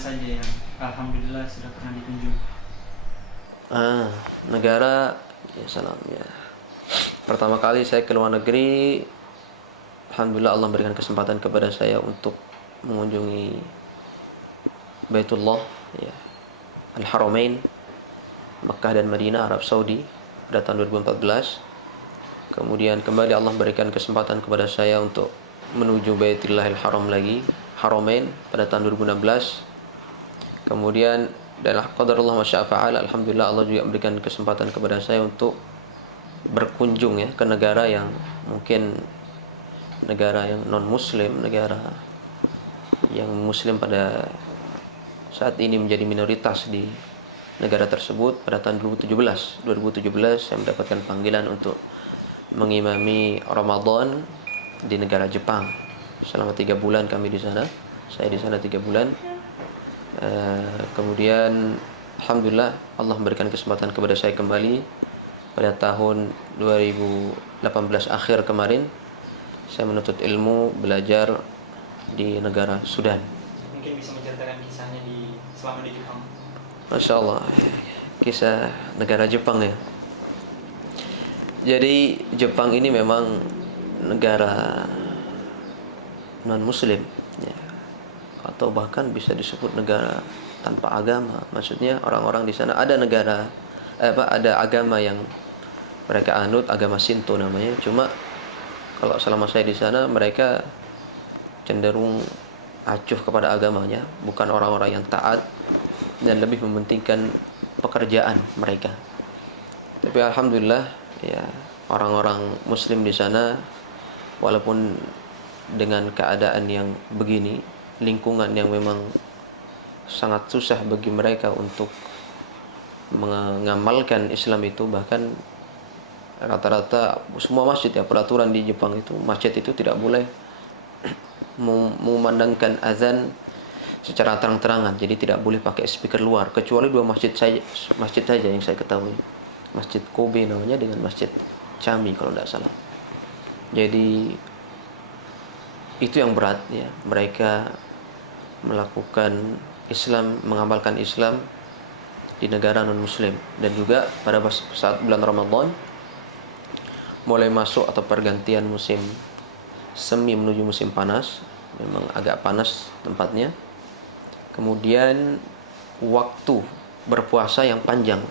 saja yang alhamdulillah sudah pernah dikunjungi? Negara, ya salam ya. Pertama kali saya ke luar negeri, alhamdulillah Allah memberikan kesempatan kepada saya untuk mengunjungi Baitullah, ya, Al-Haramain, Mekah dan Madinah, Arab Saudi pada tahun 2014. Kemudian kembali Allah memberikan kesempatan kepada saya untuk menuju Baitullahil Haram lagi, Haramain, pada tahun 2016. Kemudian dan qadarullah wa syaa fa'al, alhamdulillah Allah juga memberikan kesempatan kepada saya untuk berkunjung, ya, ke negara yang mungkin negara yang non muslim, negara yang muslim pada saat ini menjadi minoritas di negara tersebut. Pada tahun 2017 saya mendapatkan panggilan untuk mengimami Ramadan di negara Jepang. Selama 3 bulan kami di sana. Saya di sana 3 bulan. Kemudian alhamdulillah Allah memberikan kesempatan kepada saya kembali pada tahun 2018 akhir kemarin. Saya menuntut ilmu, belajar di negara Sudan. Mungkin bisa menceritakan kisahnya selama di Jepang. Masya Allah, kisah negara Jepang, ya. Jadi Jepang ini memang negara non muslim, ya, atau bahkan bisa disebut negara tanpa agama. Maksudnya orang-orang di sana ada ada agama yang mereka anut, agama Shinto namanya. Cuma kalau selama saya di sana, mereka cenderung acuh kepada agamanya, bukan orang-orang yang taat dan lebih mementingkan pekerjaan mereka. Tapi alhamdulillah, ya, orang-orang muslim di sana, walaupun dengan keadaan yang begini, lingkungan yang memang sangat susah bagi mereka untuk mengamalkan Islam itu, bahkan rata-rata semua masjid, ya, peraturan di Jepang itu masjid itu tidak boleh memandangkan azan secara terang-terangan. Jadi tidak boleh pakai speaker luar, kecuali 2 masjid saja yang saya ketahui. Masjid Kobe namanya dengan Masjid Chami kalau tidak salah. Jadi itu yang berat, ya. Mereka melakukan Islam, mengamalkan Islam di negara non muslim. Dan juga pada saat bulan Ramadan mulai masuk atau pergantian musim semi menuju musim panas, memang agak panas tempatnya. Kemudian waktu berpuasa yang panjang,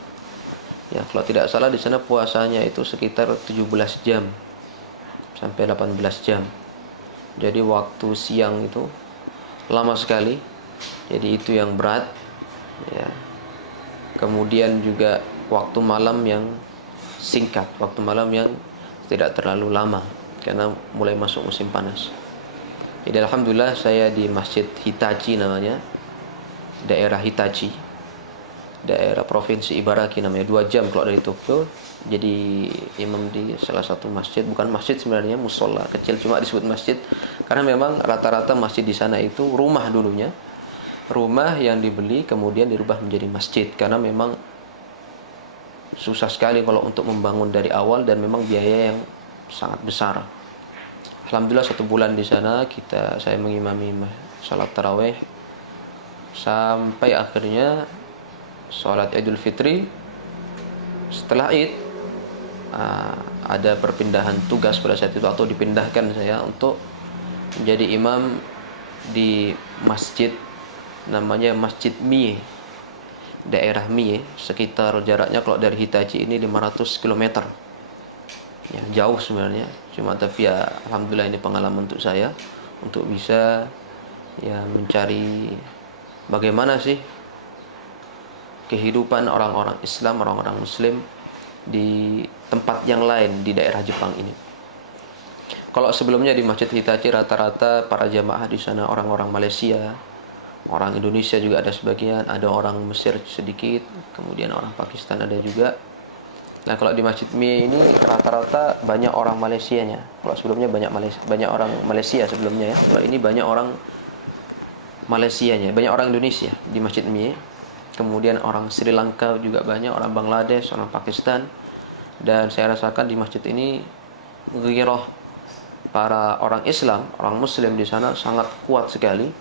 ya, kalau tidak salah di sana puasanya itu sekitar 17 jam sampai 18 jam. Jadi waktu siang itu lama sekali. Jadi itu yang berat, ya. Kemudian juga waktu malam yang singkat, waktu malam yang tidak terlalu lama karena mulai masuk musim panas. Jadi alhamdulillah saya di Masjid Hitachi namanya, daerah Hitachi, daerah provinsi Ibaraki namanya, 2 jam kalau dari Tokyo. Jadi imam di salah satu masjid, bukan masjid sebenarnya, musola kecil, cuma disebut masjid karena memang rata-rata masjid di sana itu rumah dulunya, rumah yang dibeli kemudian dirubah menjadi masjid karena memang susah sekali kalau untuk membangun dari awal dan memang biaya yang sangat besar. Alhamdulillah 1 bulan di sana saya mengimami salat tarawih sampai akhirnya salat Idul Fitri. Setelah Id ada perpindahan tugas pada saat itu, atau dipindahkan saya untuk menjadi imam di masjid namanya Masjid Mie, daerah Mie, sekitar jaraknya kalau dari Hitachi ini 500 km. Ya, jauh sebenarnya, cuma tapi ya alhamdulillah ini pengalaman untuk saya untuk bisa, ya, mencari bagaimana sih kehidupan orang-orang Islam, orang-orang Muslim di tempat yang lain di daerah Jepang ini. Kalau sebelumnya di Masjid Hitachi rata-rata para jamaah di sana orang-orang Malaysia, orang Indonesia juga ada sebagian, ada orang Mesir sedikit, kemudian orang Pakistan ada juga. Nah, kalau di Masjid Mie ini rata-rata banyak orang Malaysianya. Kalau sebelumnya banyak orang Malaysia sebelumnya, ya. Kalau ini banyak orang Malaysianya, banyak orang Indonesia di Masjid Mie. Kemudian orang Sri Lanka juga banyak, orang Bangladesh, orang Pakistan. Dan saya rasakan di masjid ini ghirah para orang Islam, orang Muslim di sana sangat kuat sekali.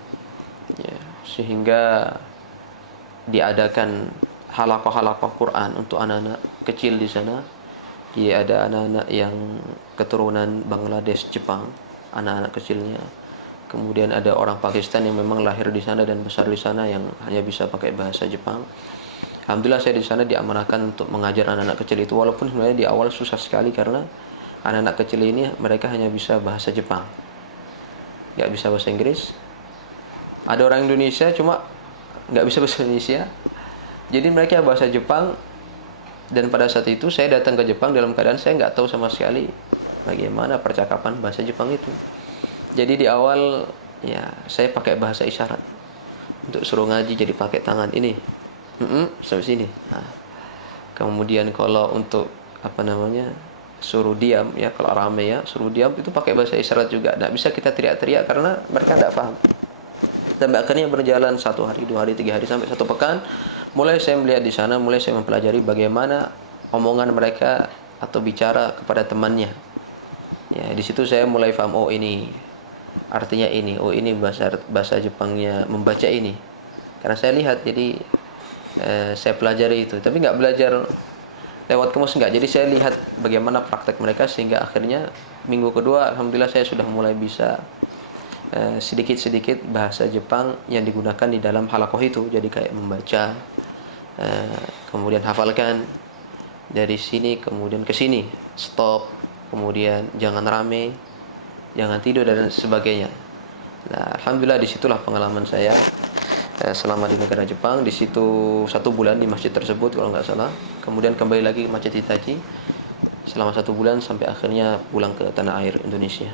Ya, sehingga diadakan halaqah-halaqah Quran untuk anak-anak kecil di sana. Jadi ada anak-anak yang keturunan Bangladesh, Jepang, anak-anak kecilnya. Kemudian ada orang Pakistan yang memang lahir di sana dan besar di sana yang hanya bisa pakai bahasa Jepang. Alhamdulillah saya di sana diamanahkan untuk mengajar anak-anak kecil itu, walaupun sebenarnya di awal susah sekali karena anak-anak kecil ini mereka hanya bisa bahasa Jepang, nggak bisa bahasa Inggris. Ada orang Indonesia cuma nggak bisa bahasa Indonesia, jadi mereka bahasa Jepang. Dan pada saat itu saya datang ke Jepang dalam keadaan saya nggak tahu sama sekali bagaimana percakapan bahasa Jepang itu. Jadi di awal ya saya pakai bahasa isyarat untuk suruh ngaji, jadi pakai tangan ini sampai sini. Nah, kemudian kalau untuk suruh diam ya, kalau rame ya suruh diam itu pakai bahasa isyarat juga. Nggak bisa kita teriak-teriak karena mereka nggak paham. Sampai akhirnya berjalan 1 hari, 2 hari, 3 hari sampai 1 pekan, mulai saya melihat di sana, mulai saya mempelajari bagaimana omongan mereka atau bicara kepada temannya. Ya, di situ saya mulai paham, oh ini artinya ini, oh ini bahasa Jepangnya membaca ini. Karena saya lihat, jadi saya pelajari itu, tapi nggak belajar lewat kemus, nggak. Jadi saya lihat bagaimana praktek mereka, sehingga akhirnya minggu kedua alhamdulillah saya sudah mulai bisa sedikit-sedikit bahasa Jepang yang digunakan di dalam halaqah itu. Jadi kayak membaca, kemudian hafalkan dari sini kemudian ke sini, stop, kemudian jangan rame, jangan tidur dan sebagainya. Nah, alhamdulillah disitulah pengalaman saya selama di negara Jepang. Di situ 1 bulan di masjid tersebut kalau nggak salah. Kemudian kembali lagi ke masjid Hitachi selama 1 bulan sampai akhirnya pulang ke tanah air Indonesia.